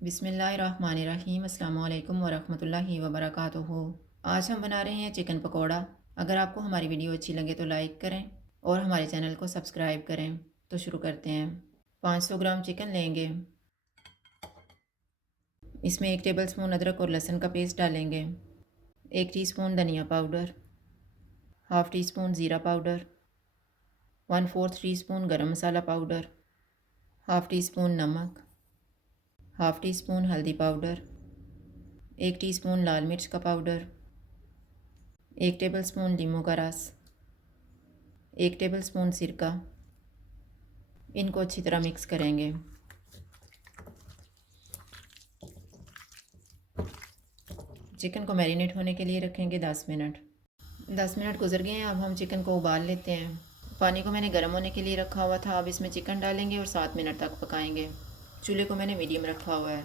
बिस्मिल्लाहिर्रहमानिर्रहीम अस्सलामुअलैकुम वरहमतुल्लाहि वबरकातुहू। आज हम बना रहे हैं चिकन पकोड़ा। अगर आपको हमारी वीडियो अच्छी लगे तो लाइक करें और हमारे चैनल को सब्सक्राइब करें। तो शुरू करते हैं। 500 ग्राम चिकन लेंगे। इसमें 1 टेबलस्पून अदरक और लहसुन का पेस्ट डालेंगे, 1 टीस्पून धनिया पाउडर, हाफ़ टी स्पून ज़ीरा पाउडर, 1/4 टीस्पून गरम मसाला पाउडर, हाफ़ टी स्पून नमक, हाफ़ टी स्पून हल्दी पाउडर, 1 टीस्पून लाल मिर्च का पाउडर, 1 टेबलस्पून लीमू का रस, 1 टेबलस्पून सिरका। इनको अच्छी तरह मिक्स करेंगे। चिकन को मैरिनेट होने के लिए रखेंगे 10 मिनट। 10 मिनट गुजर गए हैं। अब हम चिकन को उबाल लेते हैं। पानी को मैंने गर्म होने के लिए रखा हुआ था। अब इसमें चिकन डालेंगे और 7 मिनट तक पकाएंगे। चूल्हे को मैंने मीडियम रखा हुआ है।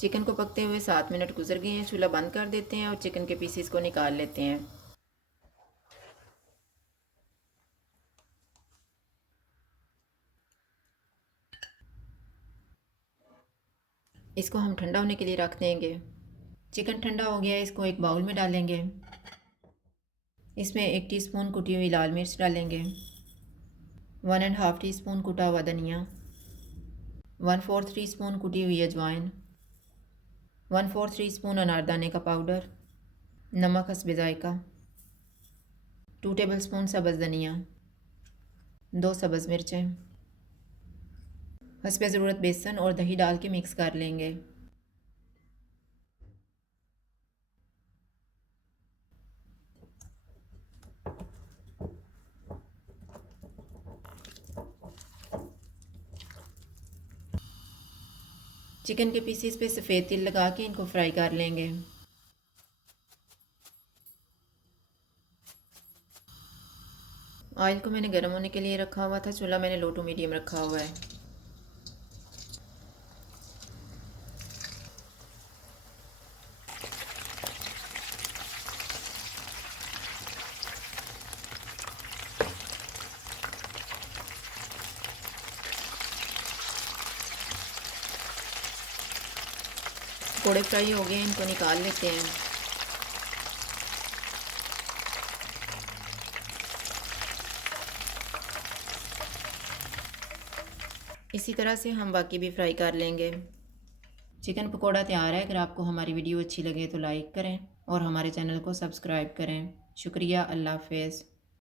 चिकन को पकते हुए 7 मिनट गुजर गए हैं। चूल्हा बंद कर देते हैं और चिकन के पीसेस को निकाल लेते हैं। इसको हम ठंडा होने के लिए रख देंगे। चिकन ठंडा हो गया है। इसको एक बाउल में डालेंगे। इसमें 1 टीस्पून कुटी हुई लाल मिर्च डालेंगे, 1½ टीस्पून कुटा हुआ धनिया, 1/4 टीस्पून कुटी हुई अजवाइन, 1/4 टीस्पून अनारदाने का पाउडर, नमक हस्बे ज़ायका, 2 टेबलस्पून सब्ज़ धनिया, 2 सब्ज़ मिर्चें, हस्बे ज़रूरत बेसन और दही डाल के मिक्स कर लेंगे। चिकन के पीसेस पे सफ़ेद तिल लगा के इनको फ्राई कर लेंगे। ऑयल को मैंने गर्म होने के लिए रखा हुआ था। चूल्हा मैंने लो टू मीडियम रखा हुआ है। पकोड़े फ्राई हो गए, इनको निकाल लेते हैं। इसी तरह से हम बाकी भी फ्राई कर लेंगे। चिकन पकोड़ा तैयार है। अगर आपको हमारी वीडियो अच्छी लगे तो लाइक करें और हमारे चैनल को सब्सक्राइब करें। शुक्रिया। अल्लाह हाफ़िज़।